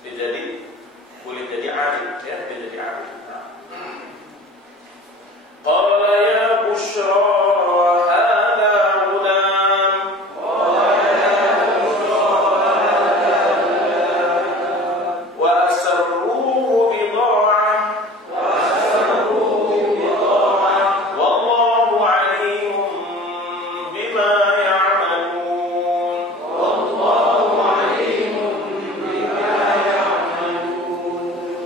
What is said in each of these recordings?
Dia jadi, boleh jadi arif, ya, dia jadi arif. Qala ya Bushra hadha ghulam. Wa asarruhu bida'ah. Wallahu alimun bima ya'malun.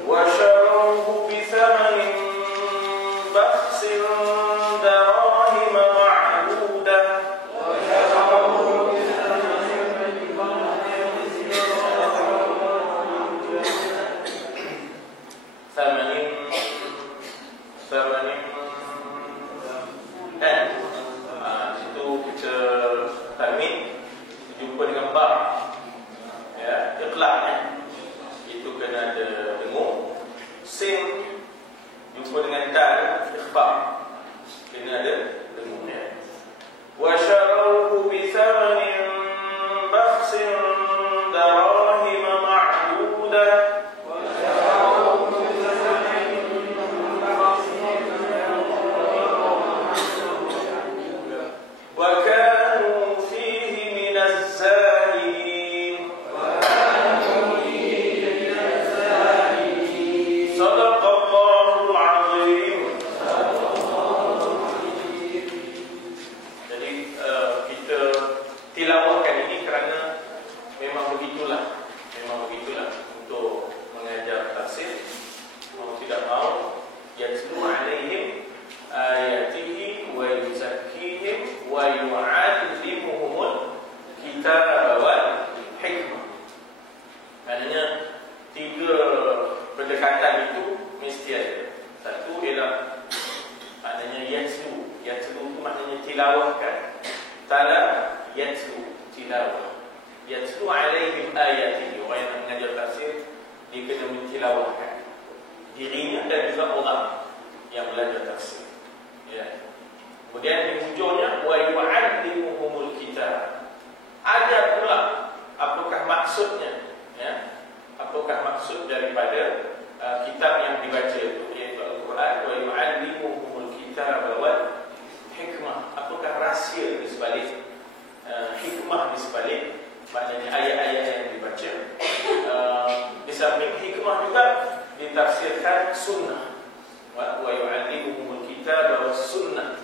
Wa sharawhu bithamanin bakhsin darahima ma'dudah. Thamanin itu kita tanwin jumpa dengan ba, ya, iqlaq, ya. Itu kena ada dengung. Sin jumpa dengan dal, ikhfa, kena ada dengung, ya. Wa sharawhu bi thamanin bakhsin darahima ma'dudah. وكانوا فيه من الزاهدين. صدق الله العظيم. Jadi kita tilawahkan ini kerana memang begitulah untuk mengajar tafsir. Mau tidak mau, yatlu alaihim ayatihi wa yuzakkihim wa yu'allimuhumul kitaba wal hikmah. Maknanya 3 pendekatan itu mesti ada. Satu ialah maknanya yatlu. Yatlu itu maknanya tilawahkan. Tala yatlu, tilawah. Yatlu alaihim ayatihi. Orang yang nak mengajar tafsir, dia kena mentilawahkan dirinya dan juga orang yang belajar tafsir, ya. Kemudian di hujungnya wa yu'allimuhumul kitab. Ada pula apakah maksudnya, ya? Apakah maksud daripada kitab yang dibaca itu, iaitu Al-Quran. Wa yu'allimuhumul kitab wal hikmah. Apakah rahsia di sebalik hikmah di sebalik maknanya ayat-ayat yang dibaca. Di samping hikmah juga ditafsirkan sunnah. Wa yu'allimuhumul kitab was sunnah.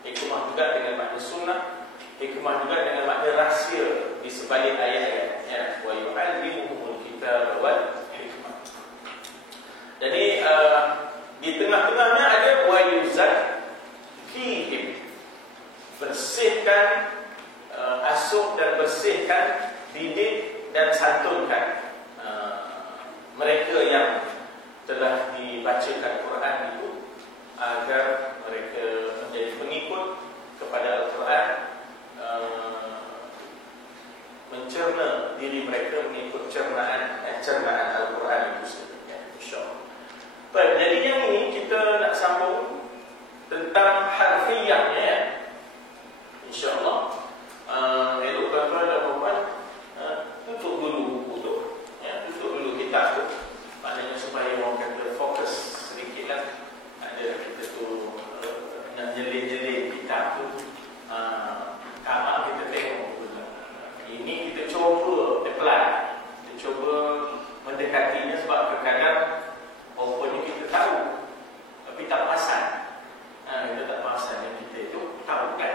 Hikmah juga dengan makna sunnah, hikmah juga dengan makna rahsia di sebalik ayat-ayat, ya. Wa yu'allimuhumul kitab wal hikmah. Jadi di tengah-tengahnya ada wa yuzakkihim, bersihkan, asuh dan bersihkan, didik dan santunkan mereka yang telah dibacakan Quran itu, agar mereka menjadi pengikut kepada Al-Quran, mencerna diri mereka mengikut cernaan Al-Quran itu sendiri, ya, insyaAllah. Baik, jadi yang ini kita nak sambung tentang harfiahnya, ya, insyaAllah. Elok tuan-tuan dan puan, tutup dulu buku tu, ya, tutup dulu kitab tu, maknanya supaya orang kata fokus sedikit lah. Ada kita tu nak jelin-jelin kitab tu, kita tengok ini, kita cuba apply, kita cuba mendekatinya, sebab kadang-kadang rupanya kita tahu tapi tak perasan. Kita tak perasan yang kita itu tahu, kan.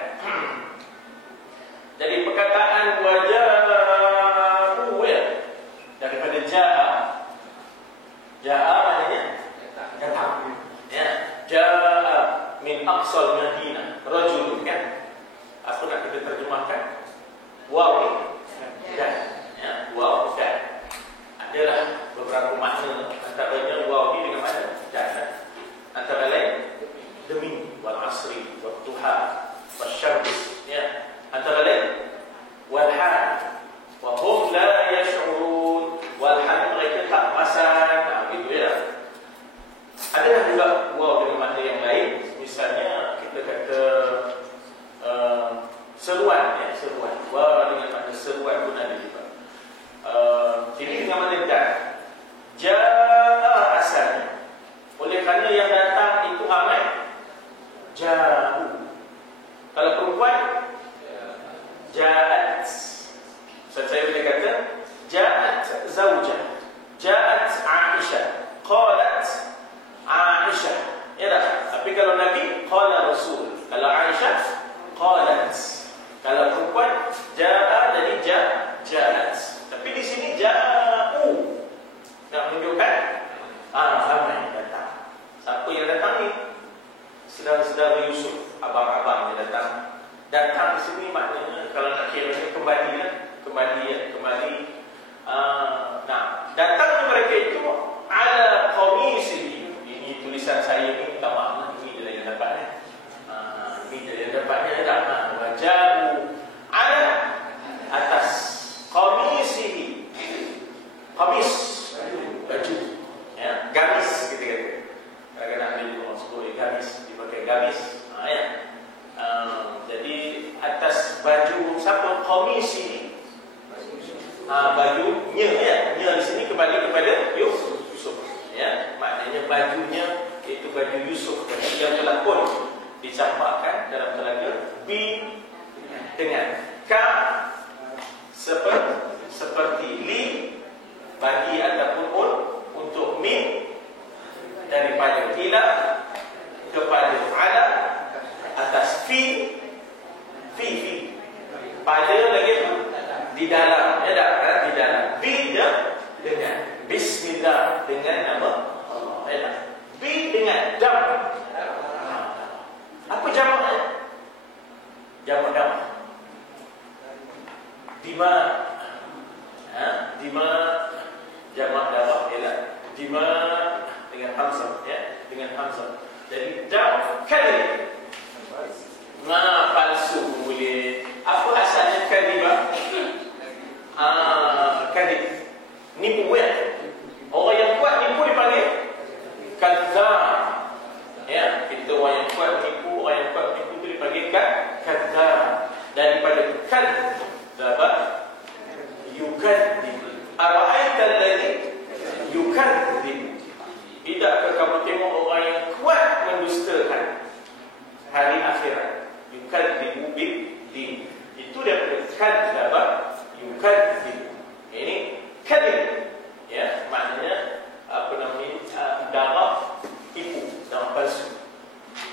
bajunya ya. Nya di sini kembali kepada Yusuf. Ya, maknanya bajunya itu baju Yusuf yang telah pun dicampakkan dalam telaga bi dengan ka seperti li bagi ataupun ul untuk min daripada ila kepada ala atas fi pada lagi di dalam ya tak di dalam bi dengan bismillah dengan nama Allah ya bi dengan dam. Apa jamaknya? Jamak dam. Dima dima jamak dam ialah dima dengan hamzah ya dengan hamzah. Jadi dam kadhib. Palsu boleh. Apa asalnya kadhibah? Kadhib. Nipu ya. Orang yang kuat nipu dipanggil kadzdzab. Ya, kita orang yang kuat nipu, orang yang kuat nipu itu dipanggil kadzdzab. Daripada kadzdzab yukadzdzib. Ara'aita alladhi yukadzdzib. Tidakkah kamu tengok orang yang kuat mendustakan hari akhirat? Yukadzibu bid-din. Itu daripada kadzdzaba yukadzdzib. Ini kadzib. Ya, maknanya apa namanya? Damak tipu, damak palsu.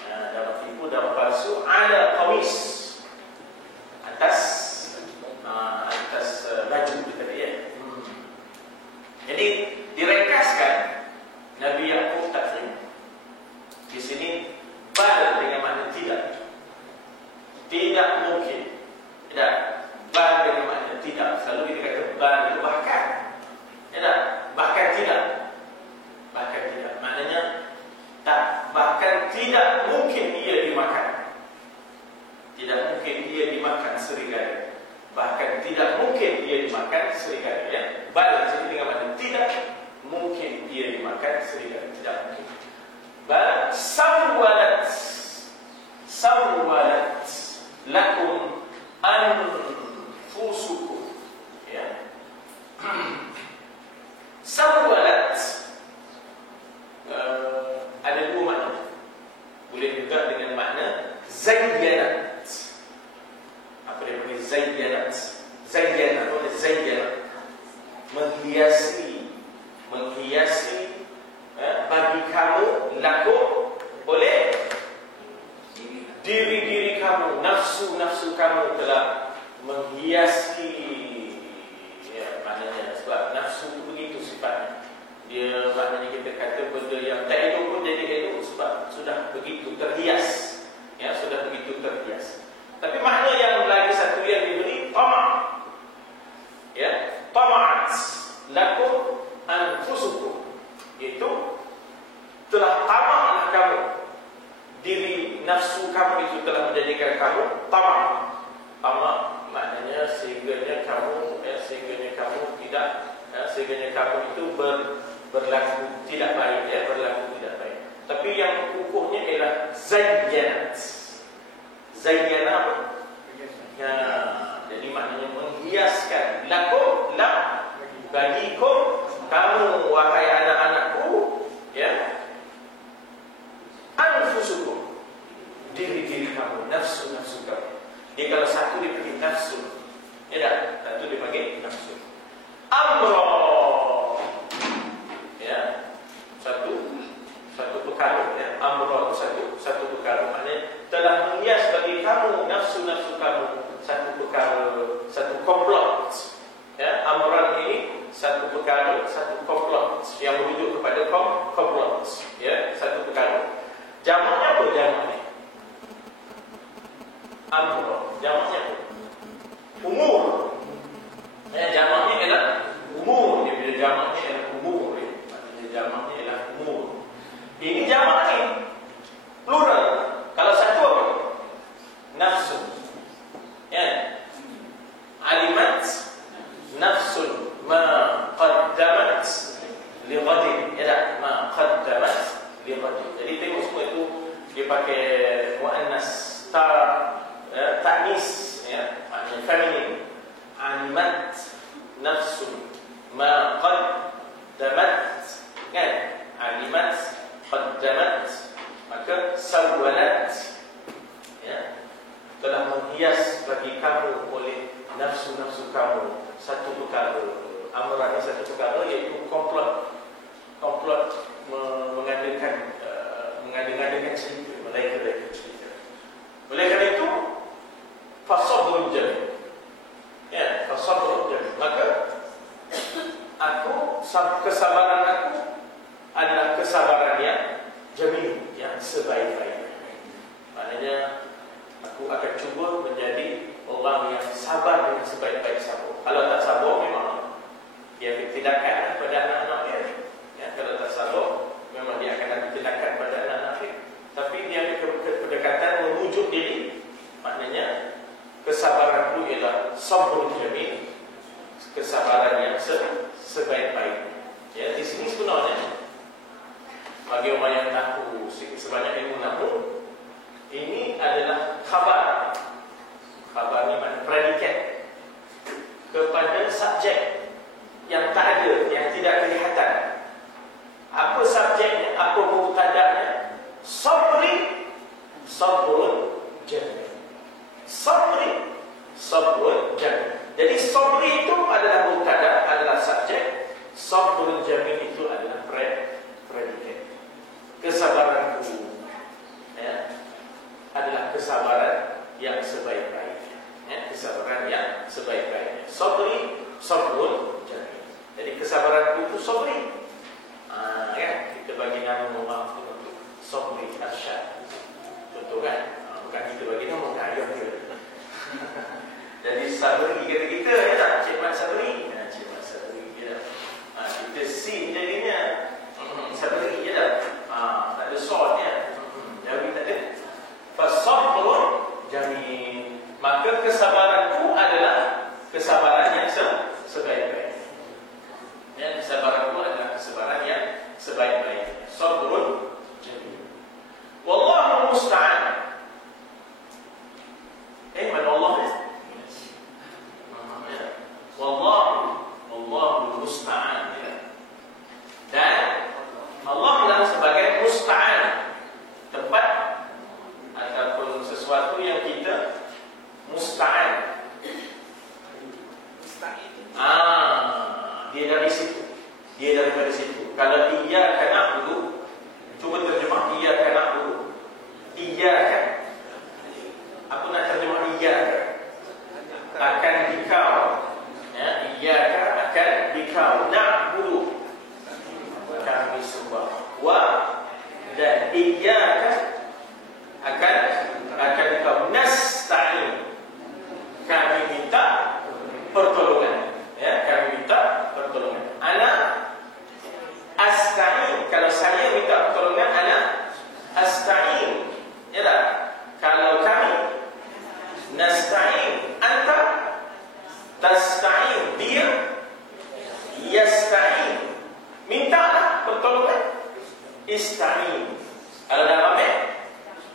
Damak tipu, damak palsu ala qamis. Atas baju kita ya. Jadi direkaskan Nabi Yaqub tak terima. Di sini bal dengan makna tidak. Tidak mungkin. Tidak. Bal dengan makna tidak. Selalu kita kata bal itu bahkan. Tidak. Bahkan tidak. Bahkan tidak. Maknanya tak. Bahkan tidak mungkin ia dimakan. Tidak mungkin ia dimakan serigala. Bahkan tidak mungkin ia dimakan serigala ya. Bal di sini dengan makna tidak mungkin ia dimakan serigala. Tidak mungkin. Bal sawwalat lakum anfusukum ya. Sawwalat ada dua makna. Boleh juga dengan makna zayyanat. Apa dia panggil zayyanat? Zayyanat atau zayyanat menghiasi bagi kamu lakum oleh diri kamu, nafsu kamu telah menghiasi ya, maknanya sebab nafsu itu begitu sifatnya. Dia maknanya kita kata benda yang tak elok pun jadi elok sebab sudah begitu terhias. Ya, sudah begitu terhias. Tapi makna yang lagi satu yang diberi tama'. Ya, tama'at lakum anfusukum. Itu telah tamaklah kamu. Diri nafsu kamu itu telah menjadikan kamu tamak. Tamak maknanya sehingganya kamu itu berlaku tidak baik ya, berlaku tidak baik. Tapi yang kukuhnya ialah zayyanat. Zayyanat apa? Ya, jadi maknanya menghiaskan. Lakum la bagikum kamu wahai anak-anakku ya. Anfusukum diri kamu, nafsu kamu. Dia kalau satu dipanggil nafsu, ya tak? Satu dipanggil nafsu. Amro, ya, satu perkara. Ya. Amro itu satu perkara. Maknanya telah menghias bagi kamu nafsu kamu satu perkara, satu komplot. Ya, amran ini satu perkara, satu komplot yang merujuk kepada komplot. Ya, satu perkara. Jamaknya apa jamaknya? Amr. Jamaknya apa? Umur. Ya, jamaknya ialah umur. Dia bila jamaknya ialah umur. Maksudnya jamaknya ialah umur. Ini jamak ni plural. Kalau satu apa? Nafsu. Ya. Alimat nafsun ma qaddamat li ghadin. Ya tak? Ma qaddamat li ghadin. Jadi tengok semua itu dia pakai muannas ta'nis ya, maknanya feminin. Alimat nafsun ma qaddamat, kan? Alimat qaddamat, maka sawwalat, ya, telah menghias bagi kamu oleh nafsu-nafsu kamu satu perkara. Amaran satu perkara, iaitu komplot mengadakan cerita, mereka cerita. Oleh kerana itu, fasabrun jamil, ya, fasabrun jamil. Maka kesabaran aku adalah kesabaran yang jamil, yang sebaik-baiknya. Maknanya aku akan cuba menjadi orang yang sabar dengan sebaik-baik sabar. Kalau tak sabar, memang dia akan tindakan pada anak-anak dia. Ya, kalau tak sabar, memang dia akan ada tindakan pada anak-anak dia. Tapi dia ada pendekatan merujuk diri. Maknanya kesabaran itu ialah sabrun jamil, kesabaran yang sebaik-baiknya. Ya, di sini sebenarnya bagi orang yang tahu sebanyak ilmu namun, ini adalah khabar. Khabar ni makna predikat kepada subjek yang tak ada, yang tidak kelihatan. Apa subjeknya? Apa mubtada'nya? Sabri, sabrun jamil. Sabri, sabrun jamil. Jadi sabri itu adalah mubtada', adalah subjek. Sabrun jamil itu adalah predikat. Kesabaranku, ya, adalah kesabaran yang sebaik-baiknya, ya, kesabaran yang sebaik-baiknya. Sabri, sabrun jamil. Jadi kesabaranku itu sabri. Kan? Kita bagi nama orang itu Sabri Arsyad. Contoh kan? Bukan kita bagi nama, ayah dia. Jadi Sabri kata kita, ya tak? Cik Mat Sabri. Cik Mat Sabri, ya tak? Kita sin jadinya Sabri, ya tak? Tak ada soalnya. Jadi tak ada. Fasabrun jamil. Maka kesabaranku adalah kesabaran yang sebaik-baik. Ya, kesabaranku adalah kesabaran yang sebaik-baik. Sabrun jamil. Wallahu musta'an. Mana Allah? Wallahu musta'an. Dan Allah adalah sebagai musta'an, tempat ataupun sesuatu yang kita musta'an. Dia dari situ. Dia daripada situ. Kalau iyyaka na'budu, cuba terjemah iyyaka na'budu. Iyyaka, aku nak terjemah iyyaka, akan dikau, ya, iyyaka akan dikau, na'budu kami sembah, wa dan iyyaka akan dikau, nasta'in kami minta pertolongan, ya, kami minta pertolongan. Ana asta'in, kalau saya minta pertolongan, ana asta'in, ya tak? Kalau kami nasta'in, anta tasta'in, dia yasta'in, minta pertolongan, ista'in. Kalau dalam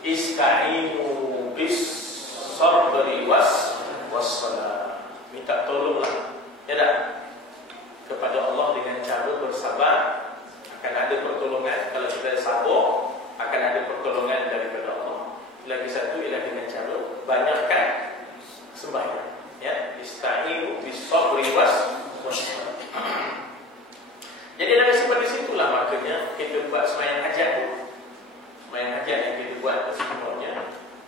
ista'inu bis sabri wassalah, minta tolonglah, ya tak? Kepada Allah dengan cara bersabar, akan ada pertolongan. Kalau kita sabar, akan ada pertolongan daripada Allah. Lagi satu ialah dengan cara banyakkan sembahyang, ya, ista'inu bis sabri wassalah. Jadi dari sebab situlah makanya kita buat sembahyang hajat tu. Sembahyang hajat yang kita buat sebenarnya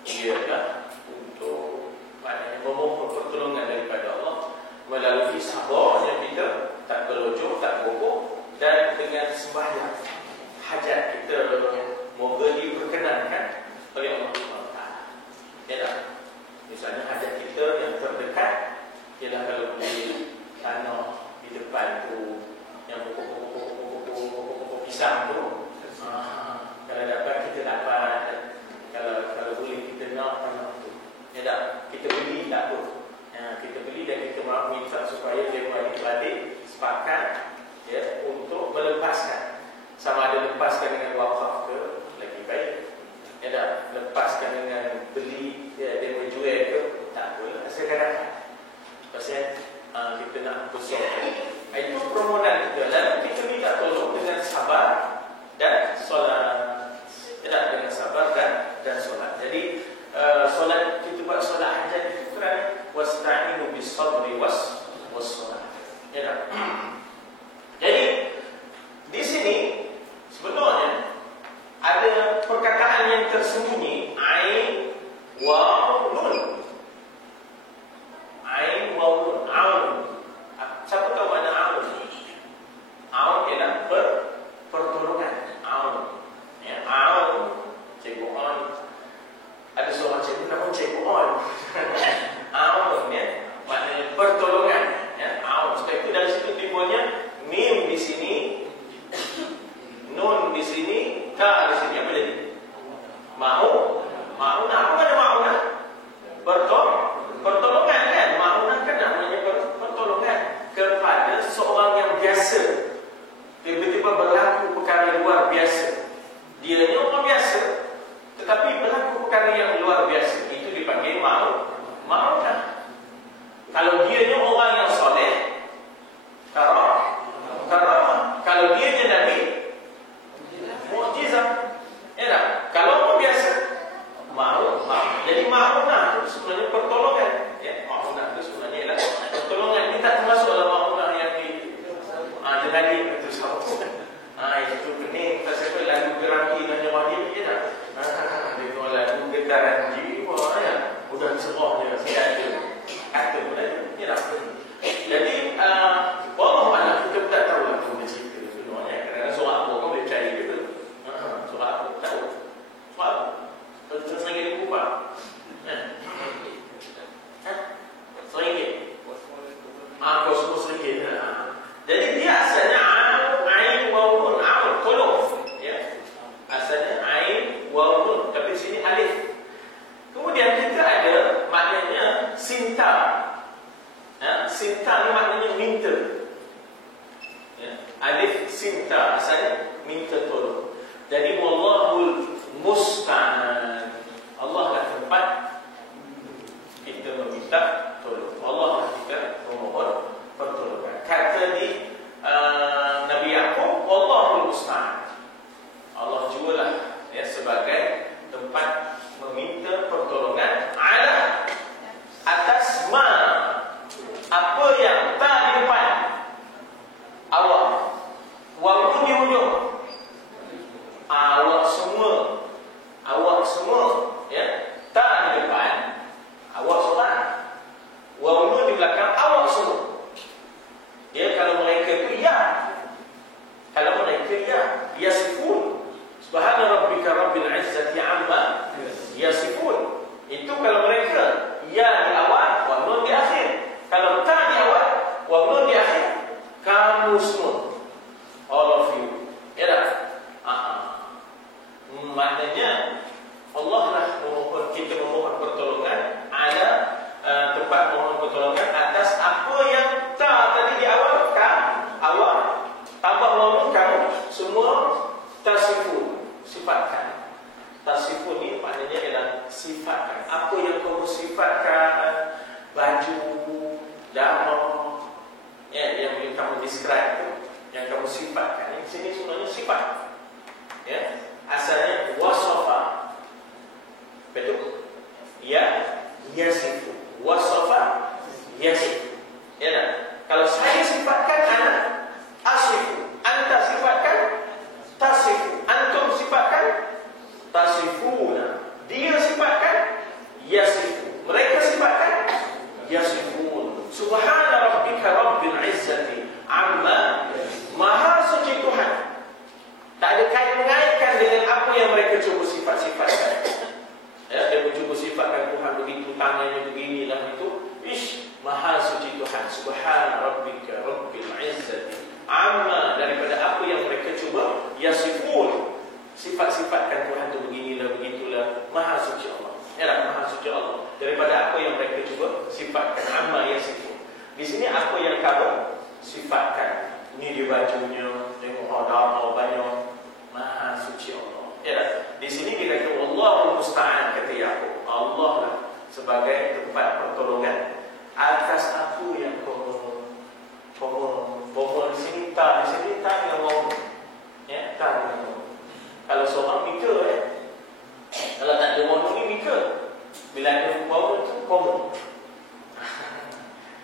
ialah untuk maknanya memohon pertolongan daripada Allah melalui sabarnya kita, tak berlojong, tak bokok, dan dengan sembahyang hajat kita moga diperkenankan oleh Allah SWT. Ya tak? Misalnya hajat kita yang terdekat ialah kalau beli tanah di biasa, tiba-tiba berlaku perkara luar biasa. Dia ni orang biasa, tetapi berlaku perkara yang luar biasa. Itu dipanggil ma'unah. Kalau dia ni orang yang soleh, karamah. Kalau dia ni Nabi, mukjizat. Ya tak? Kalau orang biasa, ma'unah. Jadi ma'unah itu sebenarnya pertolongan. Ya, ma'unah itu sebenarnya ialah pertolongan. Ini tak termasuk dalam ma'unah yang di Nabi itu sama. Itu pening. Tak siapa lagu geraki dan nyawa dia. Ya tak? Dia kalau lagu getaran jiwa, ya. Udah serah dia. Saya ada. Kata pun ada. Ya tak? Jadi, wallahu a'lam, kita tak tahu lah benda cerita sebenarnya. Kadang-kadang soal apa kau boleh percaya gitu. Soal apa? Tahu. Soal apa? Kalau kita sering dia kupar. RM1. Kau semua RM1. Jadi dia asalnya ain waw nun, tolong. Ya. Asalnya ain waw nun, tapi sini alif. Kemudian kita ada maknanya sinta. Ya, sinta ni maknanya minta. Ya, alif sinta asalnya minta tolong. Jadi wallahul musta'an. Allah lah tempat kita meminta tolong. Allah lah kita memohon pertolongan. Kata di Nabi Yaqub, wallahul musta'an. Allah jualah ya sebagai tempat meminta pertolongan ala atas apa yang tak di depan awak, walaupun di hujung. Awak semua ya, tak di depan awak seorang, walaupun di belakang awak semua. Ya, kalau mereka itu ya, kalau mereka ya, yasifun subhana rabbika rabbil izzati amma yasifun. Itu kalau mereka ya di awal, walaupun di akhir. Kalau tak di awal, walaupun di akhir, kamu semua, all of you. Ya tak? Maknanya Allah lah kita memohon pertolongan ada tempat memohon pertolongan atas apa yang tak tadi di awal awal tambah walaupun kamu semua tasifun, sifatkan. Tasifun ni maknanya ialah sifatkan. Apa yang kamu sifatkan, baju, darah, ya, yang kamu describe tu, yang kamu sifatkan. Yang sini sebenarnya sifat. Ya, asalnya wasafa. Betul? Ya, yasifu. Wasafa, yasifu. Ya tak? Kalau saya sifatkan anak, asifu. Anta sifatkan tasifu. Antum sifatkan tasifuna. Dia sifatkan yasifu. Mereka sifatkan yasifun. Subhana rabbika rabbil izzati amma. Maha suci Tuhan. Tak ada kait-mengaitkan dengan apa yang mereka cuba sifat-sifatkan. Ya, dia mencuba sifatkan Tuhan begitu, tangannya beginilah itu. Maha suci Tuhan. Subhana rabbika rabbil izzati amma, daripada apa yang mereka cuba yasifun, sifat-sifatkan Tuhan itu beginilah, begitulah. Maha suci Allah. Ya, maha suci Allah daripada apa yang mereka cuba sifatkan. Amma yasifun. Di sini apa yang kamu sifatkan. Ini di bajunya, tengok darah banyak. Maha suci Allah. Ya, di sini kita kata Allahul musta'an, kata Yaqub. Allah lah sebagai tempat pertolongan atas apa yang kamu di sini tak, di sini tak yang mau. Ya, tak yang mau. Kalau seorang mikir, kalau tak ada mau ni mikir. Bila ada mau tu kamu.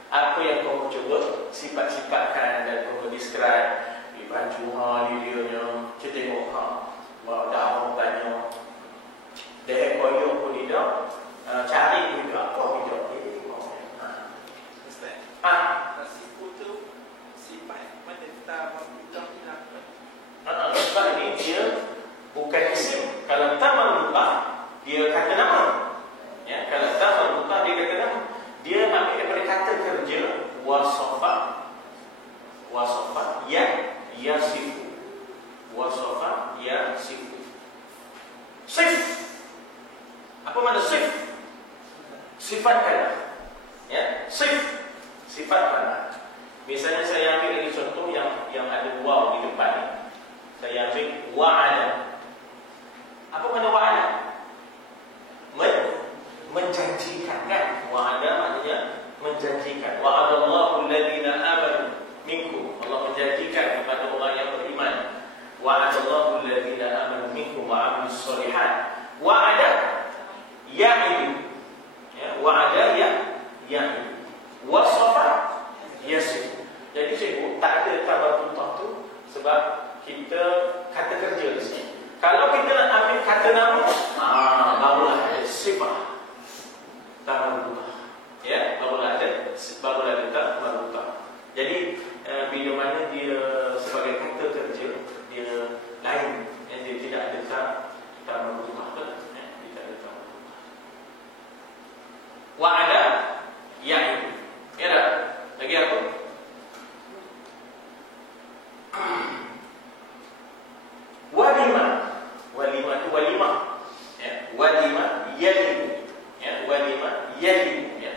Apa yang kamu cuba sifat-sifatkan dan kamu describe di baju di dia, kita tengok dah banyak. Dia koyok pun tidak, cari pun tidak, apa tidak. Sifu tu sifat mana kita membutuhkan. Sebab ini dia bukan isim. Kalau tak mamlukah, dia kata nama. Ya, kalau tak mamlukah, dia kata nama. Dia ambil daripada kata kerja wasafa, ya yasifu, wasafa ya sifu. Sif. Apa makna sif? Sifatkan. Ya, sif. Sifatkan. Misalnya saya ambil lagi contoh yang Allah menjanjikan kepada orang yang beriman. Wa'adallahu alladhina amanu minkum wa 'amilus shalihat. Wa'ada ya'idu. Ya, wa'ada ya'idu. Wasafa yasif. Jadi cikgu tak ada tabatutah tu sebab kita kata kerja di sini. Kalau kita nak ambil kata nama, barulah ada sifat tabatutah. Ya, barulah ada tabatutah. Jadi bila mana dia sebagai kata kerja, dia lain, dia tidak ada tabatutah. Tidak ada tabatutah. Wa'ada ya'idu. Ya dah. Lagi apa? Walima itu walimah. Ya, walima yalimu. Ya, walima yalimu. Ya.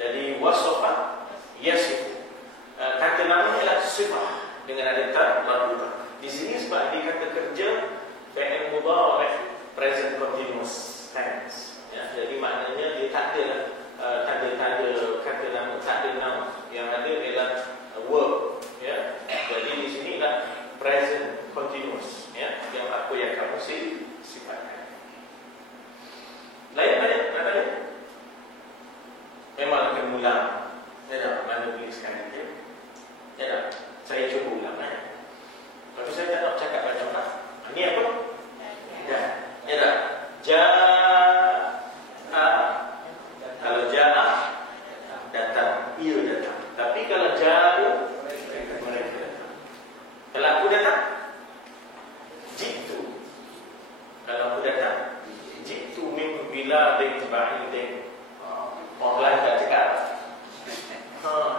Jadi wasofa yasif. Kata nama ialah sifat dengan ada tabatutah. Di sini sebab dia kata kerja fi'il mudhari' present continuous tense. Ya, jadi maknanya dia tak ada tanda-tanda kata nama, tak ada nama. Yang ada ialah verb. Ya. Jadi di sini lah present continuous. Ya, yang apa yang kamu sifatkan. Lain banyak nak tanya? Memang akan ulang. Ya dah, mana tuliskan nanti. Ya dah, saya cuba ulang. Tapi saya tak nak cakap macam mana. Ini apa? Ya. Ya dah. Ja'a. Kalau ja'a datang, ia datang. Tapi kalau ja'u mereka datang. Kalau aku datang, jitu. Kalau aku datang, jitu min biladin ba'idin. Orang lain tak cakap.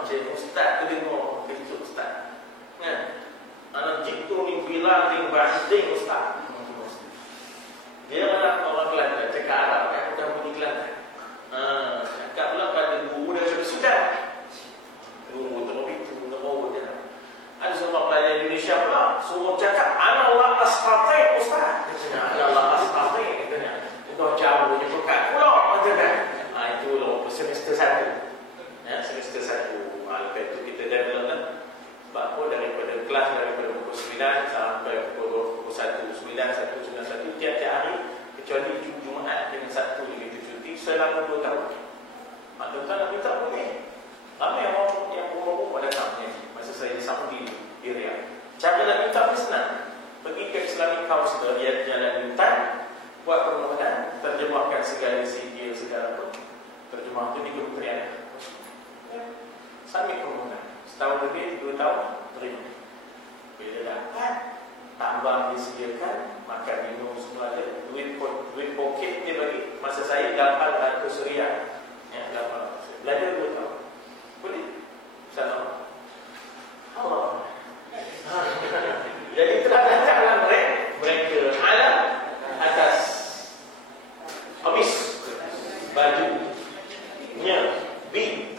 Cik Ustaz tu dengar. Kecil Ustaz. Kan? Anak jitu min biladin ba'idin Ustaz. Dia orang Kelantan, cakap Arab. Aku dah bunyi Kelantan. Cakap pula pada guru dari Sudan. Guru tengok itu, tengok dia. Ada seorang pelajar Indonesia pula suruh cakap Allah astagfir Ustaz. Allah astagfir katanya. Kau jauh punya pekat pula katakan. Itu loh semester 1. Ya, semester 1. Lepas itu kita develop sebab apa daripada kelas daripada pukul 9 sampai pukul 1, 9, 1, 9, 1 tiap-tiap hari kecuali Jumaat dengan Sabtu kita cuti selama 2 tahun. Tuan-tuan nak minta boleh. Ramai yang umur-umur datang masa saya di Saudi di Riyadh. Cara nak minta pun senang. Pergi ke Islamic Counselor di Jalan Bintan, buat permohonan, terjemahkan segala CD, segala pun. Terjemah itu di kementerian. Ya. Submit permohonan. Setahun lebih, 2 tahun, terima. Bila dapat, tambang disediakan, makan minum semua ada, duit poket dia bagi. Masa saya 800 riyal. Ya, 800. Belajar 2 tahun. Boleh? InsyaAllah. Allah. Jadi telah datanglah mereka alam atas habis bajunya bi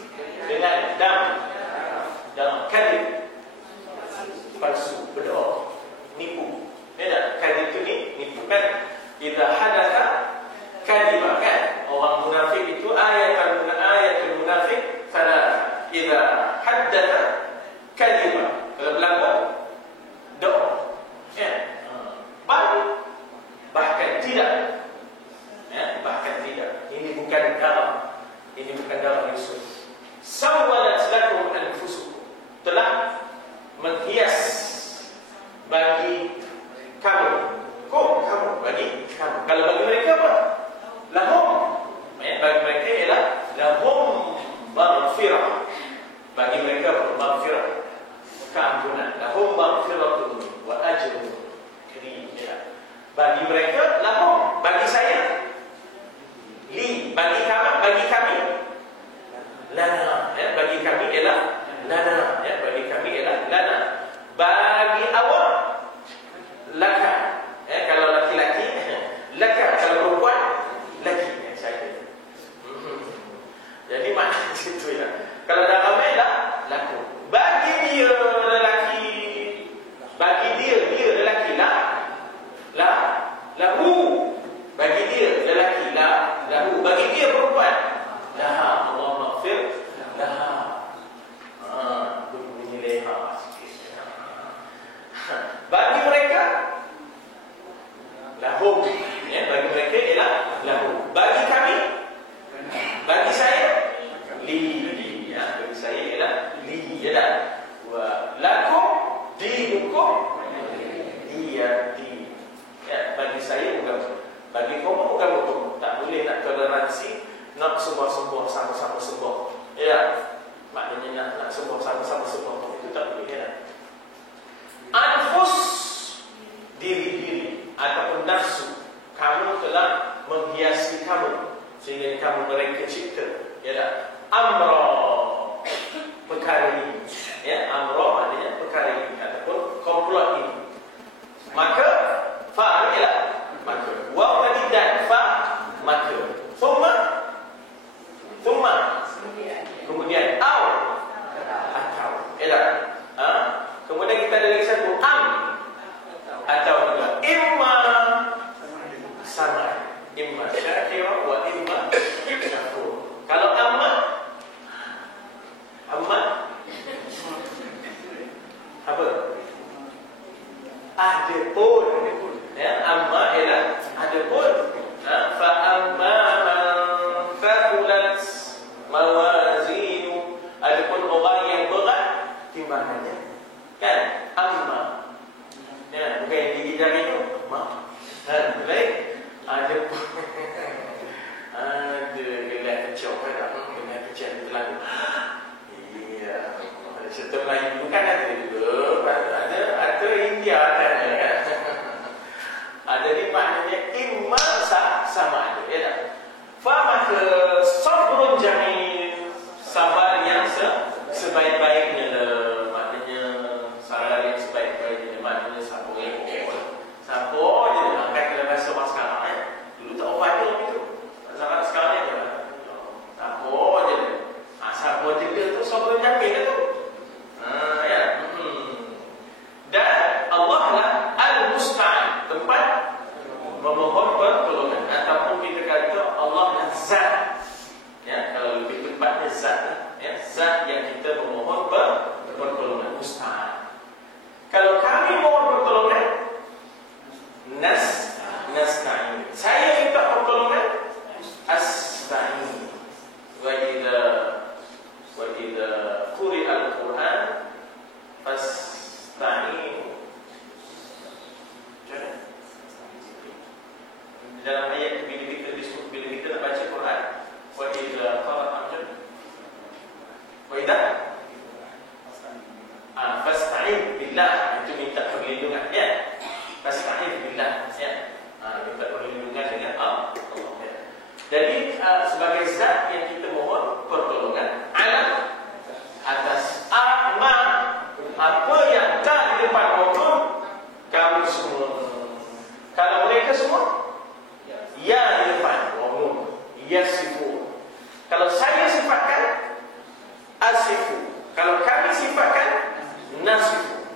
dengan dalam kadib palsu, berdoa, nipu. Ya, kadib itu nipu kan? Idza hadatha kadiba kan? Orang munafik itu ayatul munafik salah. Idza haddatha kadiba. Kalau berlaku doa. Ya. Bahkan tidak. Ya, bahkan tidak. Ini bukan darah. Ini bukan darah Yusuf. Sawwalat lakum anfusukum. Telah menghias bagi kamu. Kamu bagi kamu. Kalau bagi mereka apa? Lahum. Ya, bagi mereka ialah lahum maghfirah. Bagi mereka maghfirah. Keampunan. Lahum maghfiratun wa ajrun karim. Ya. Bagi mereka lahum, bagi saya bagi kami lana. Ya, bagi kami ialah lana. Ya, bagi kami ialah lana. Bagi awak laka. Ya, kalau laki-laki laka, kalau perempuan laki. Ya, saya. Jadi maknanya itu ya. Kalau dah ramai lah laku. Bagi dia lelaki, bagi dia lelaki lahu. Bagi dia lelaki lahu. Bagi dia perempuan laha. Allah maghfir laha. Bunyi leha sikit. ada pun. Ya, amma ialah ada pun. Fa amma man thaqulat mawazinu, adapun orang yang berat timbangannya, kan? Amma. Ya, bukan yang gigi jari itu. Amma. Baik. Ada pun. Ada gelap kecil kan? Gelap kecil itu lagu. Iya. Ada serta Melayu kan ada juga. Ada India kan? Ada di maknanya imma sama ada, ya tak? Maka sabrun jamil, sabar yang sebaik-baiknya lah. Maknanya sabar yang sebaik-baiknya, maknanya sabar yang sabar je lah. Kan kalau bahasa orang sekarang dulu tak apa je lah itu. Sekarang je lah. Sabar je lah. Sabar je tu sabrun jamil lah tu. Ya. Dan Allah lah Al-Musta'an, tempat memohon pertolongan, ataupun kita kata Allah lah Zat. Ya, kalau lebih tepatnya Zat lah. Ya, Zat yang kita memohon pertolongan, Musta'an. Kalau kami mohon pertolongan, nasta'in. Saya minta pertolongan, asta'in. Wa idza quri'a al-Quran fasta'in. Dalam ayat bila kita disebut, bila kita nak baca Quran, wa idza qara'tum wa idza fasta'in billah, itu minta perlindungan, ya. Fasta'in billah, ya. Minta perlindungan dengan Allah, ya. Jadi sebagai zat yang kita mohon pertolongan ala atas apa yang tak di depan Allah kami semua. Kalau mereka semua ya di depan Allah, yasifu. Kalau saya sifatkan asifu, kalau kami sifatkan nasifu.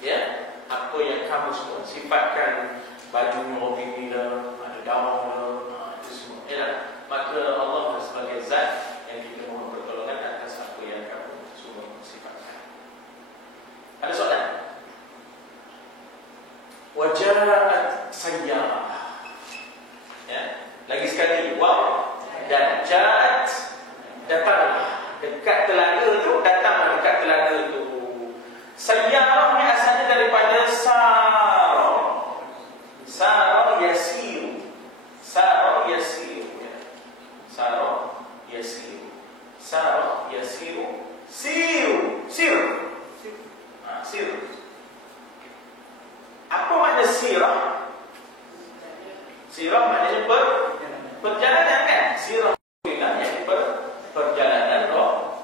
Ya, apa yang kamu semua sifatkan, bajunya orang bila ada darah, itu semua. Ya, maka Allah sebagai zat yang kita mohon pertolongan atas apa yang kamu semua sifatkan. Ada soalan? Wajarat sayyarah. Ya, lagi sekali waw dan jat, datanglah dekat telaga tu, datanglah dekat telaga tu. Sayyarah ni asalnya daripada sarah yasiru, sarah yasiru, ya. Sarah yasiru, sarah yasiru, siru. Apa makna sirah? Sirah maknanya perjalanan, kan? Sirah yang perjalanan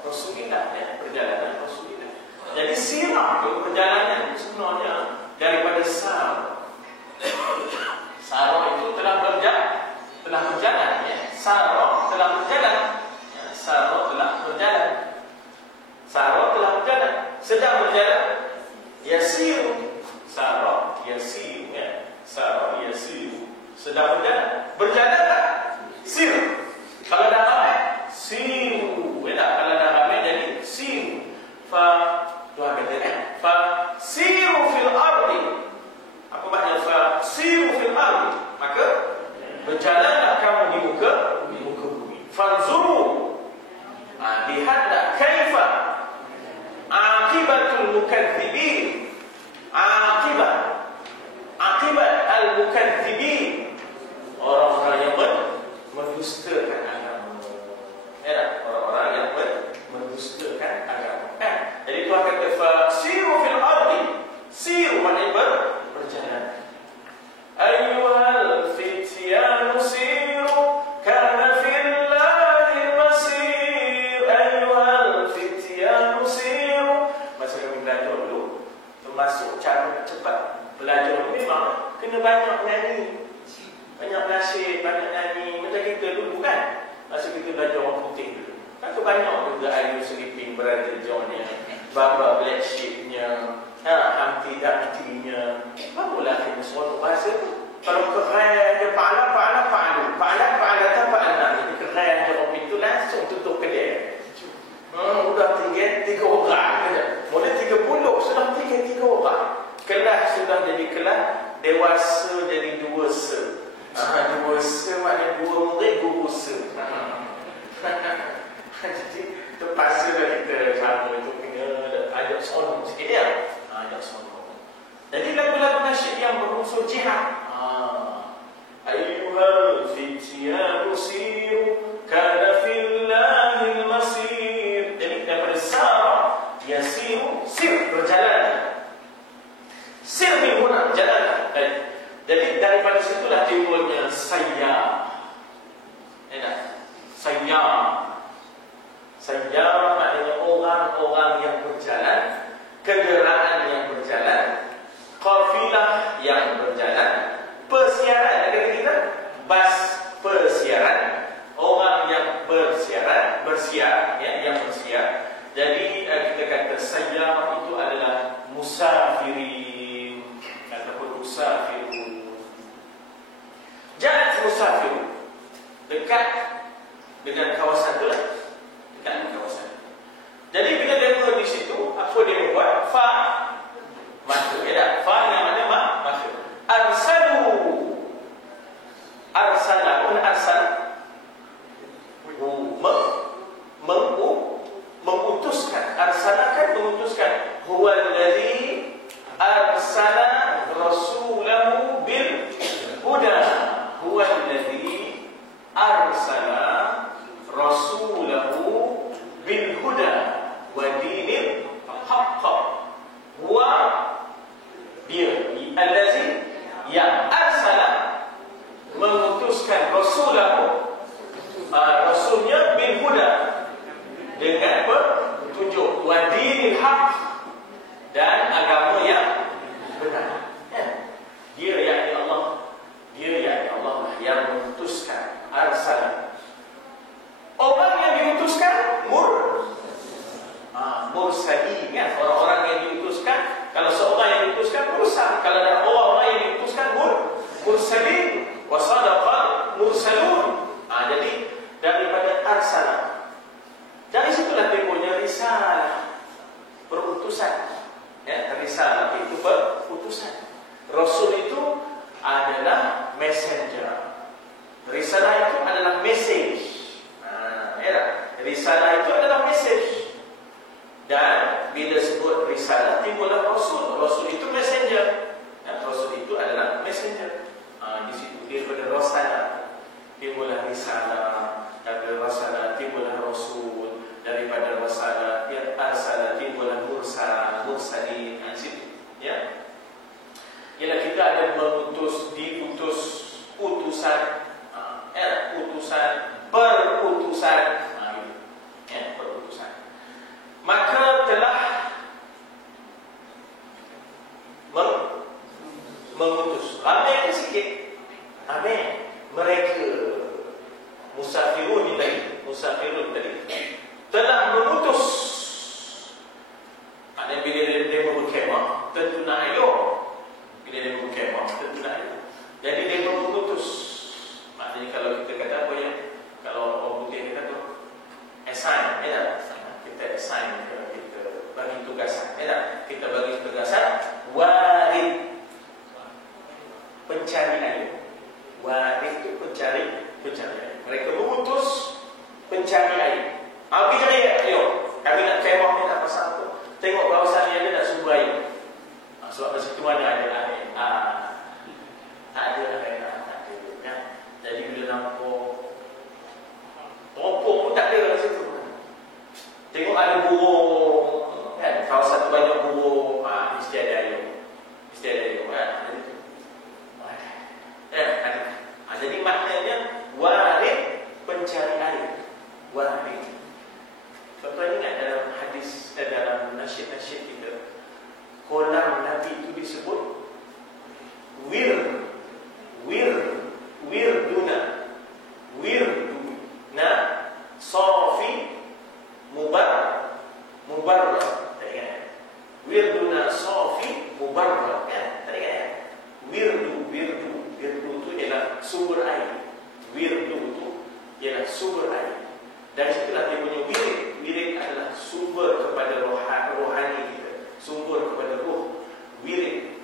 Rasulullah, ya, perjalanan Rasulullah. Jadi sirah itu perjalanan sebenarnya daripada sar. Sarah itu telah berjalan, ya. Sarah telah berjalan, ya. Sarah telah berjalan. Sarah telah berjalan, sedang berjalan. Yasiru, Sarah yasiru, ya. Sarah yasiru, sedang berjalan tak? Sir. Kalau dah ramai, siru. Kalau dah ramai jadi siru. Tuhan kata fa siru fil ardi. Apa makna fa siru fil ardi? Maka berjalanlah kamu di muka bumi. Fanzuru. Lihatlah kaifa akibatul mukadzibin. Akibat al-mukadzibin, orang-orang yang mendustakan agama. Ya, orang-orang yang mendustakan agama. Jadi Tuhan kata fasiru fil ardi. Siru maknanya berjalan. Ayyuhal fityanu siru kana fillahi masir. Ayyuhal fityanu siru. Masa kami belajar dulu, termasuk cara cepat belajar memang kena banyak nyanyi, banyak nasyid, banyak nyanyi. Macam kita dulu kan, masa kita belajar orang putih dulu kan, banyak juga Ayu Sleeping, Brother John-nya, Baba Black Sheep-nya, Humpty Dumpty-nya. Barulah kena suatu bahasa tu. Kalau keren je pa'ala ni keren je orang itu langsung tutup kedai. Udah tinggal 3 orang je. Mula 30 sudah tinggal 3 orang. Kelah sudah jadi kelah, dewasa jadi dua se. Dua se maknanya dua murid guru se. Jadi terpaksa dah kita sama itu kena ajak sonong sikit ya. Ajak sonong. Jadi lagu-lagu nasyid yang berunsur jihad. Ayyuhal fityanu siru kana fillahil masir. Jadi daripada sara yasiru sir berjalan. Sir bil huna jalan. Jadi daripada situlah timbulnya sayyar. Sayyar. Sayyar maknanya orang-orang yang berjalan, kenderaan yang berjalan, kafilah yang berjalan, persiaran, kata kita bas persiaran, orang yang bersiar, ya, yang bersiar. Jadi kita kata sayyar itu adalah musafirin ataupun musafirun. Jalan musafir dekat dengan kawasan itu lah. Dekat kawasan. Jadi bila dia di situ, apa dia buat? Fa masuk, ya tak? Fa yang mana masuk. Arsala pun arsal memutuskan. Arsala kan memutuskan. Huwa allazi arsala rasulahu bil huda. Huwa allazi arsala rasulahu bil huda wa dinil haqq. Huwa dia allazi yang arsala memutuskan rasulahu, rasulnya bil huda dengan petunjuk, wa dinil haqq dan agama yang benar. Dia yakni Allah, yang memutuskan. Arsala, orang yang diutuskan mursalin, kan? Orang-orang yang diutuskan. Kalau seorang yang diutuskan mursal, kalau ada orang yang diutuskan mursalin, wa sadaqal mursalun. Jadi daripada arsala, dari situlah timbulnya risalah, perutusan. Ya, risalah itu perutusan. Rasul itu adalah messenger. Risalah itu adalah message. Risalah itu adalah message. Dan bila sebut risalah, timbullah Rasul. Rasul itu messenger. Rasul itu adalah messenger. Di situ daripada Rasalah timbullah risalah. Daripada Rasalah timbullah Rasul. Daripada Rasalah Arsalah timbullah mursal, mursalin. Di situ, ya. Ialah kita ada mengutus, diutus, utusan, utusan, perutusan, perutusan. Maka telah mengutus. Ramai ke sikit? Ramai. Mereka musafirun tadi telah mengutus. Maknanya bila dia berkemah, tentu nak ayo. Bila dia berkemah, tentu nak ayo. Jadi dia mengutus. Maknanya kalau kita kata apa ya? Kalau orang putih kata tu assign, ya. Kita assign, kita bagi tugasan, ya. Kita bagi tugasan warid, pencari air. Warid itu pencari air. Mereka mengutus pencari air. Pergi cari air, ayo. Kami nak kemah ni nak pasang tu. Tengok kawasan ni ada nak sumber air. Sebab di situ mana ada air. Tak ada air. Ya. Jadi bila nampak topok pun tak ada kat situ. Tengok ada burung, kan? Kawasan tu banyak burung. Mesti ada air. Kan? Jadi maknanya warid, pencari air. Warid. Contohnya ingat dalam hadis, dalam nasyid-nasyid kita, kolam Nabi itu disebut wirduna safi mubarrad. Tak ingat? Wirduna safi mubarrad, kan? Tak ingat ya? Wirdu itu ialah sumber air. Wirdu itu ialah sumber air. Dari situlah dia punya wirid adalah sumber kepada rohani kita, sumber kepada roh. Wirid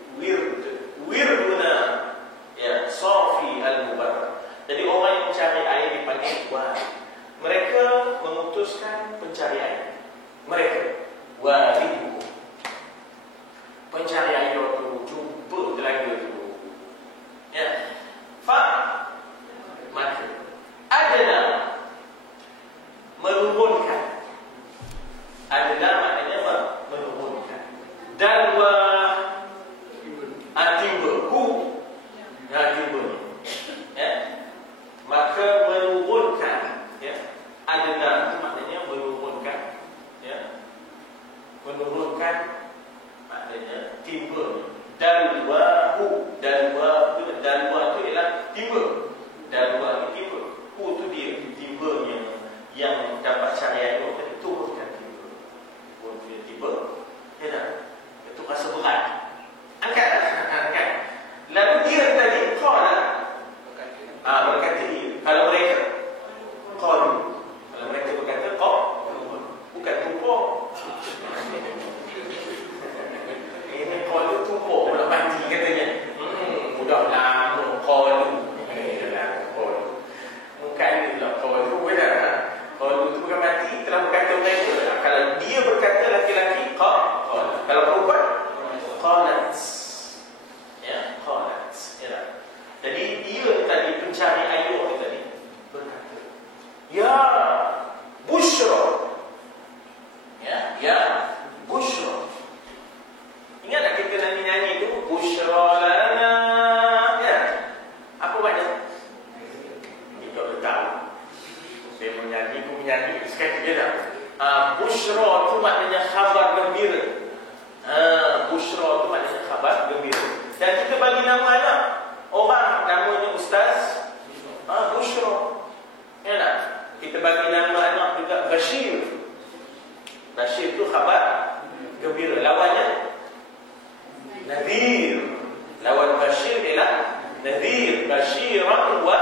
hu. Dalwa itu ialah tiba. Dalwa itu tiba. Hu itu dia tibanya yang dapat cahaya itu tadi turunkan tiba. Hu dia tiba. Ya tak? Itu rasa berat. Angkat. Lalu dia tadi qala. Berkata ia. Kalau mereka qalu. Kalau mereka berkata bukan tumpuk. Ini qalu tumpuk pula mati katanya. Budak lama qalu. Muka ini pula qalu benar. Qalu itu bukan mati, telah berkata mereka. Kalau dia berkata laki-laki qala. Kalau perempuan qalat. Ya, qalat. Ya. Jadi dia tadi pencari ayuh tadi berkata, ya busyra. Ya busyra. Ingat tak kita nyanyi itu busyra lana. Ya. Apa makna? Kita dah tahu. Saya menyanyi sekali dia dah. Busyra itu maknanya khabar gembira. Busyra itu maknanya khabar gembira. Dan kita bagi nama anak orang namanya Ustaz Busyra. Ya tak? Kita bagi nama anak juga Bashir. Bashir itu khabar gembira. Lawannya Nadhir. Lawan Bashir ialah Nadhir. Bashiran wa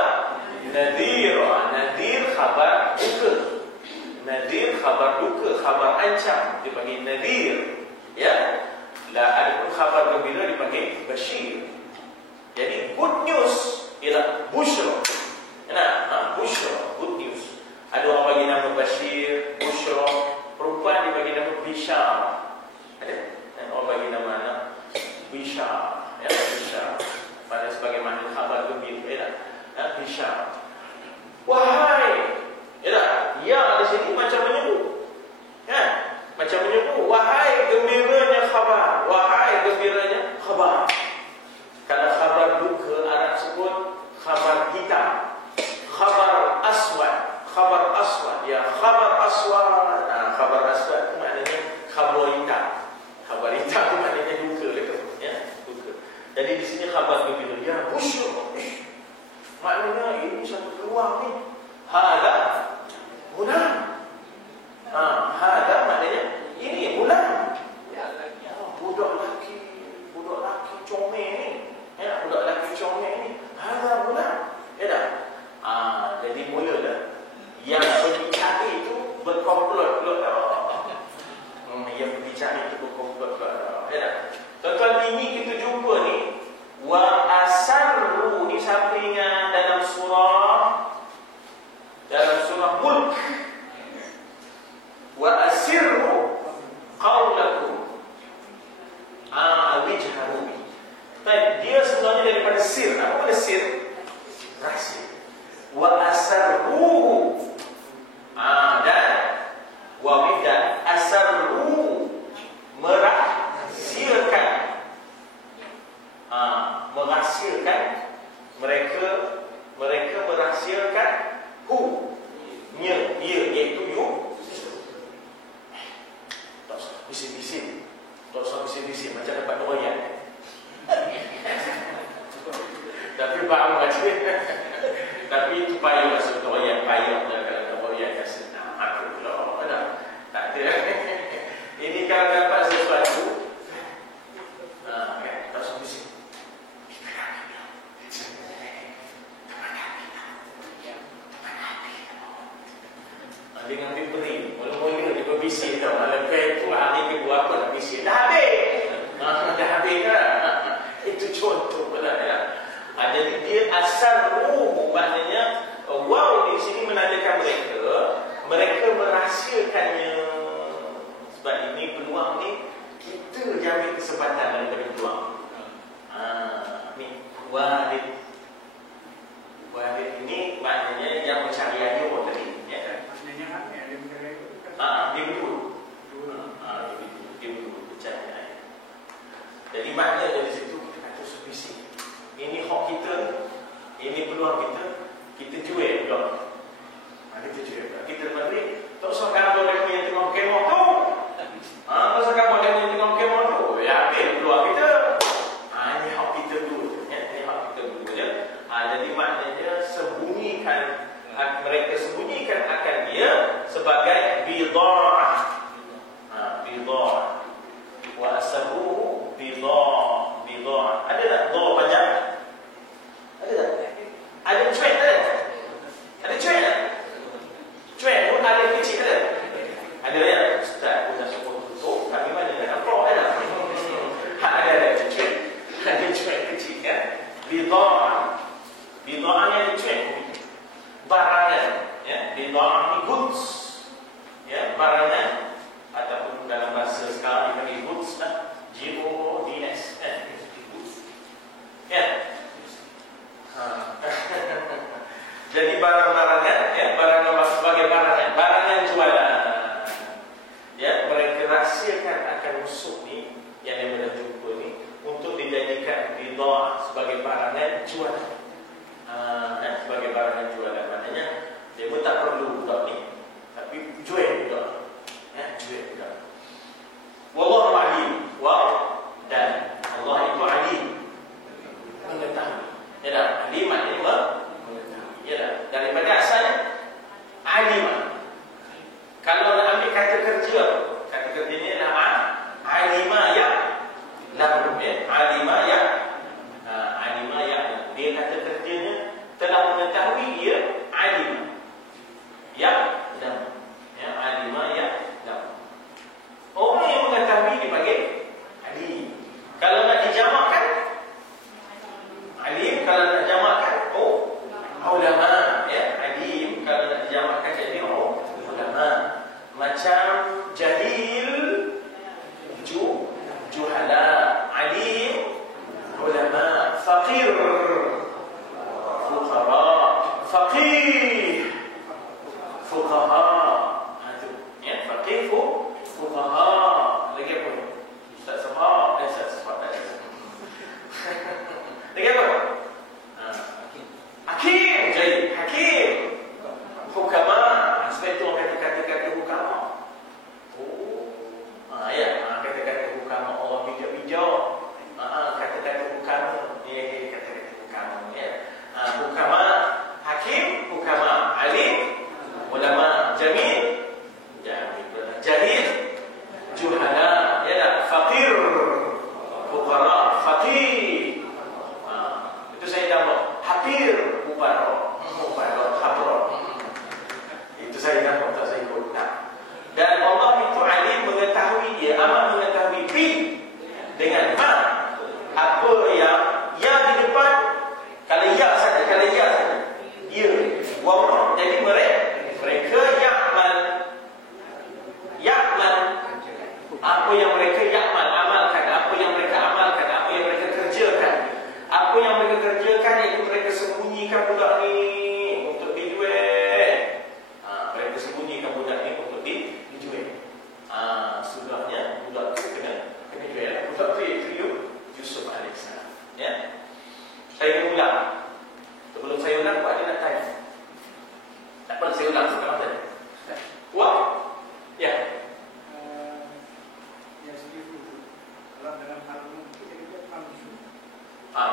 Nadhira. Nadhir khabar duka. Nadhir khabar duka, khabar ancam dipanggil Nadhir. Ya. Ada pun khabar gembira dipanggil Bashir. Jadi good news ialah Busyra. Nah, Busyra, good news. Ada orang bagi nama Bashir, Busyra. Perempuan dibagi nama Bishar. Ada? Dan orang bagi nama anak Bishar. Ya, Bishar. Pada sebagai makna khabar gembira. Ya, Bishar. Wahai. Ya di sini macam menyeru. Ya, macam menyeru. Wahai gembiranya khabar. Wahai gembiranya khabar. Kalau khabar duka, Arab sebut khabar hitam. Khabar aswad. Khabar aswad. Ya, khabar aswad. Khabar aswad itu maknanya khabar hitam. Khabar hitam itu maknanya duka. Ya, duka. Jadi di sini khabar gembira. Ya, busyra. Maknanya ini satu peluang ni. Hada bulan. Hada maknanya ini bulan. Budak lelaki comel ni. Ya, budak lelaki comel ni. Hada bulan. Ya dah. Jadi mula dah. Yang pergi cari itu berkomplot pula. Yang pergi cari itu berkomplot pula. Ya dah. Tuan-tuan ini kita jumpa ni wa asarru ni siapa ingat dalam surah Mulk. Wa asirru qawlakum. Wijharu. Baik, dia sebenarnya daripada sir. Apa makna sir? Rahsia. Wa asarru. Dan dan asarru merahsiakan. Merahsiakan mereka merahsiakan iaitu you. Tak usah bising-bising macam dapat doyan. Tapi faham macam tapi itu payah masuk doyan, payah kalau doyan dah senang. Aku pula tak ada. Ini kalau dapat sesuatu tak usah bising. Dia ngambil beri. Mula-mula dia berbisik tau. Lepas tu hari kedua apa nak bisik. Dah habis. Dah habis kan? Itu contoh pula ya. Jadi dia asal ruh maknanya wow di sini menandakan mereka merahsiakannya. Sebab ini peluang ni kita jamin kesempatan daripada peluang. Ni wahid ini maknanya yang mencari ayuh tadi. Dia betul. Dia betul percaya. Jadi makna dari situ kita kata submisi. Ini hak kita, ini peluang kita, kita jual pula. Kita jual. Kita lepas ni, tak usah kamu orang yang tengok kemah tu. Tak usah kamu orang yang tengok kemah tu. Ya, habis peluang kita. Ini hak kita dulu. bidha'ah. Bidha'ah yang dicuek, barangan, ya. Bidha'ah ni goods, ya, barangan, ataupun dalam bahasa sekarang dipanggil goods lah, goods, ya. Jadi barang-barangan, ya, barangan sebagai barangan jualan, ya. Mereka rahsiakan akan musuh ni yang dia boleh jumpa ni untuk dijadikan bidha'ah sebagai barangan jualan. Sebagai barangan jualan, maknanya dia pun tak perlu budak ni, tapi jual budak, ya, jual budak. Wallahu alim. Dan Allah itu alim, mengetahui. Ya dah, alim maknanya mengetahui. Ya dah, daripada asalnya alimah. Kalau nak ambil kata kerja, kata kerjanya adalah alimah ya lam, ya, alimah ya. Alimah ya, dia kata kerjanya telah mengetahui, ia alimah ya lam, ya, alimah ya lam. Orang yang mengetahui dipanggil alim. Kalau nak dijamakkan alim, kalau nak jamakkan ulama, ya, alim. Kalau nak dijamakkan jadi ulama. Macam jahil, juhala, alim, ulama, faqir, fuqara, faqih, fuqaha. Itu, ya, faqih, fuqaha. Lagi apa? Ustaz Sabah, Ustaz Sabah tak ada. Lagi apa? Hakim, jadi hakim, hukama. Sebab itu orang kata-kata hukama. Ya, kata-kata hukama, orang bijak-bijak. Kata-kata hukama, ya, kata-kata hukama, ya. Hukama, hakim, hukama, alim, ulama, jamil, jahil, juhala, ya, faqir, fuqara, faqih. Itu saya tambah hafir, mubarak, habrak. Itu saya tambah, tak saya ikut. Dan Allah itu alim, mengetahui, dia amat mengetahui bi dengan ma. Apa yang ya di depan, kalau ya saja, ya, wa. Jadi mereka ya'mal, apa yang mereka amalkan, apa yang mereka amalkan, apa yang mereka kerjakan. Apa yang mereka kerjakan, iaitu mereka sembunyikan budak ni untuk dijual. Mereka sembunyikan budak ni untuk dijual. Sudahnya budak tu kena jual. Budak tu iaitu Yusuf alaihissalam. Ya. Saya akan ulang. Sebelum saya ulang, Pak Adi nak tanya. Tak apa, saya ulang sekarang tadi. Wah, ya. Yang segitu kalau dalam hal ini kita langsung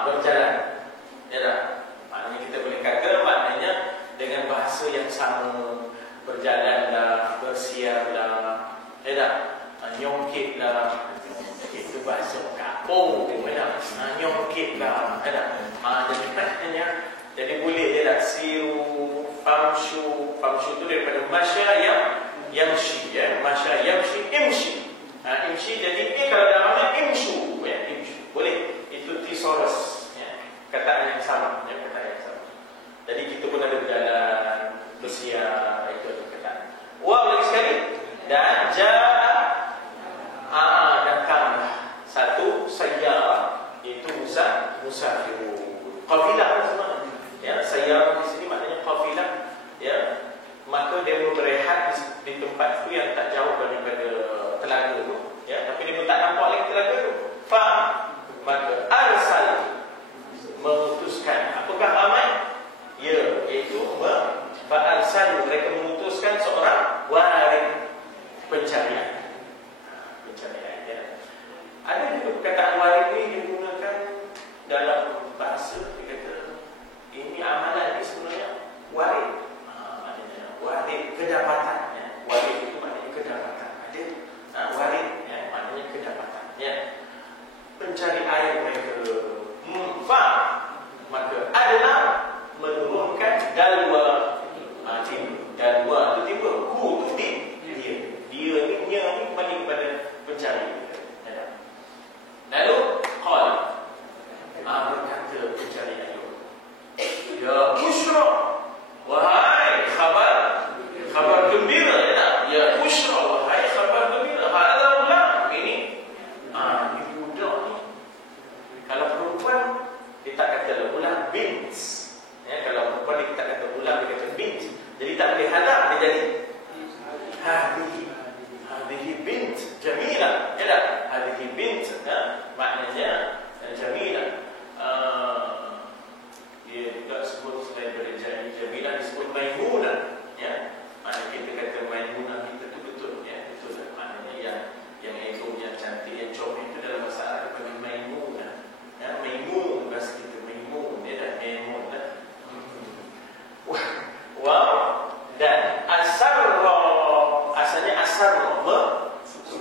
Berjalan. Ya dah. Maknanya kita boleh kata, maknanya dengan bahasa yang sama, berjalanlah, bersiarlah, ya dah. Nyongkitlah. Itu bahasa kampung, ya dah. Nyongkitlah, ya dah. Jadi maknanya, jadi boleh dia dah siru, famshu itu daripada masya yamshi, ya. Masya yamshi, imshi. Imshi jadi kalau dalamnya imshu, ya, imshu. Boleh. Itu thesaurus, ya. Kataan yang sama, ya, kataan yang sama. Jadi kita pun ada berjalan, bersiar, itu ada kataan. Lagi sekali. Dan datanglah satu sayyarah, itu musafir. Qafilah semua. Ya, sayyarah di sini maknanya qafilah, ya. Maka dia berehat di tempat itu yang tak jauh daripada telaga itu, ya. Tapi dia pun tak nampak lagi telaga itu. Maka arsal, memutuskan. Apakah ramai? Ya, iaitu fa'arsal, mereka memutuskan seorang warid, pencarian. Pencarian, ya. Ada juga perkataan warid ini digunakan dalam bahasa, dia kata ini amalan ini sebenarnya warid. Maknanya warid kedapatan, ya. Warid itu maknanya kedapatan. Ada warid, ya, maknanya kedapatan, ya. Pencari air mereka. Maka adalah menurunkan dalwa. Dalwa itu tiba. Itu dia. Dia ni kembali kepada pencari. Lalu qala, berkata pencari Jadi tak boleh hadap, dia jadi hadhihi bint jamilah. Ya tak? Hadhihi bint, maknanya jamilah. Dia juga sebut selain daripada jamilah disebut maimunah. Ya, maknanya kita kata maimunah kita tu betul, ya, betul lah. Maknanya yang ekornya cantik, yang comel itu dalam bahasa Arab dipanggil maimunah. Ya, maimun bahasa kita maimun, dia dah maimun dah. Wow. Dan asarra, asalnya asarra,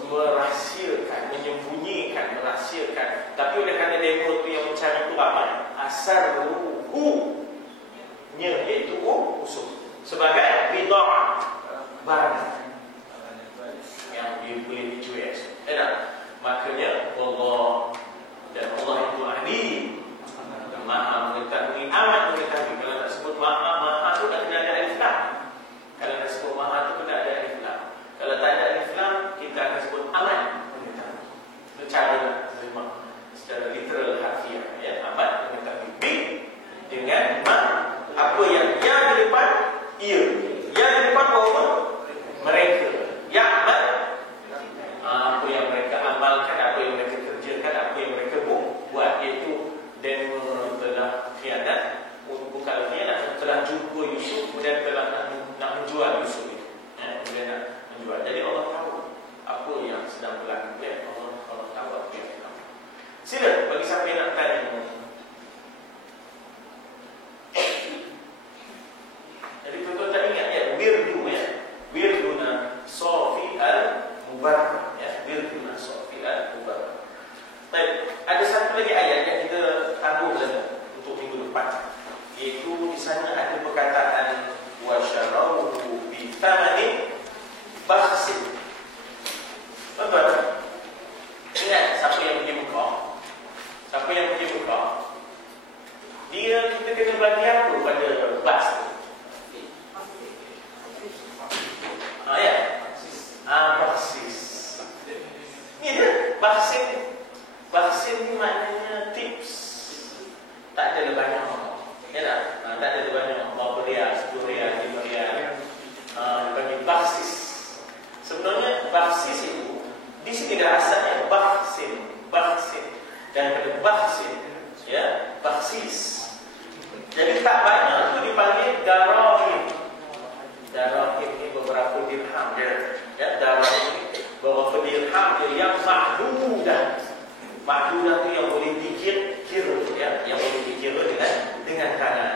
merahsiakan, menyembunyikan, merahsiakan. Tapi oleh kerana demo tu yang mencari tu ramai, asarruhu nya iaitu usul sebagai bid'ah, barang yang boleh dijual. Makanya Allah, dan Allah itu ahli, maha mengetahui, amat mengetahui. Kalau nak sebut maha tu tak kena ada alif lam. Kalau nak sebut maha tu kena ada alif lam. Kalau tak ada alif lam, kita akan sebut amat mengetahui. Itu cara terima secara literal harfiah, ya, amat mengetahui. B dengan ma, apa yang ya di depan ia, ya di depan apa? Mereka. Ya amat, apa yang mereka amalkan, apa yang mereka kerjakan, apa yang mereka buat, iaitu dan telah khianat, bukan khianat, telah jumpa Yusuf, kemudian telah nak menjual Yusuf itu, kemudian nak menjual. Jadi Allah tahu apa yang sedang berlaku, ya. Allah tahu apa yang berlaku. Sila bagi siapa yang nak tanya. Jadi tuan-tuan tak ingat, ya, wirdu, ya, wirduna Sofi al-Mubarak, ya, wirduna Sofi al-Mubarak. Baik, ada satu lagi ayat yang kita tangguh untuk minggu depan, iaitu di sana ada perkataan wasyarau bi thamani bakhsin. Tuan-tuan ingat siapa yang pergi Mekah? Siapa yang pergi Mekah? Dia, kita kena bagi apa pada bas tu? Ya, baksis. Ni dia baksin. Baksin ni maknanya tips. Tak ada lebih banyak, ya tak? Tak ada lebih banyak. Berapa rial, 10 rial, 5 rial. Bagi baksis. Sebenarnya baksis itu di sini dah asalnya baksin, baksin. Dan pada baksin, ya, baksis. Jadi tak banyak tu dipanggil darahim. Darahim ni beberapa dirham dia. Ya, darahim ni beberapa dirham dia yang mahdudah. Mahdudah tu yang boleh dikira, ya, yang boleh dikira dengan tangan.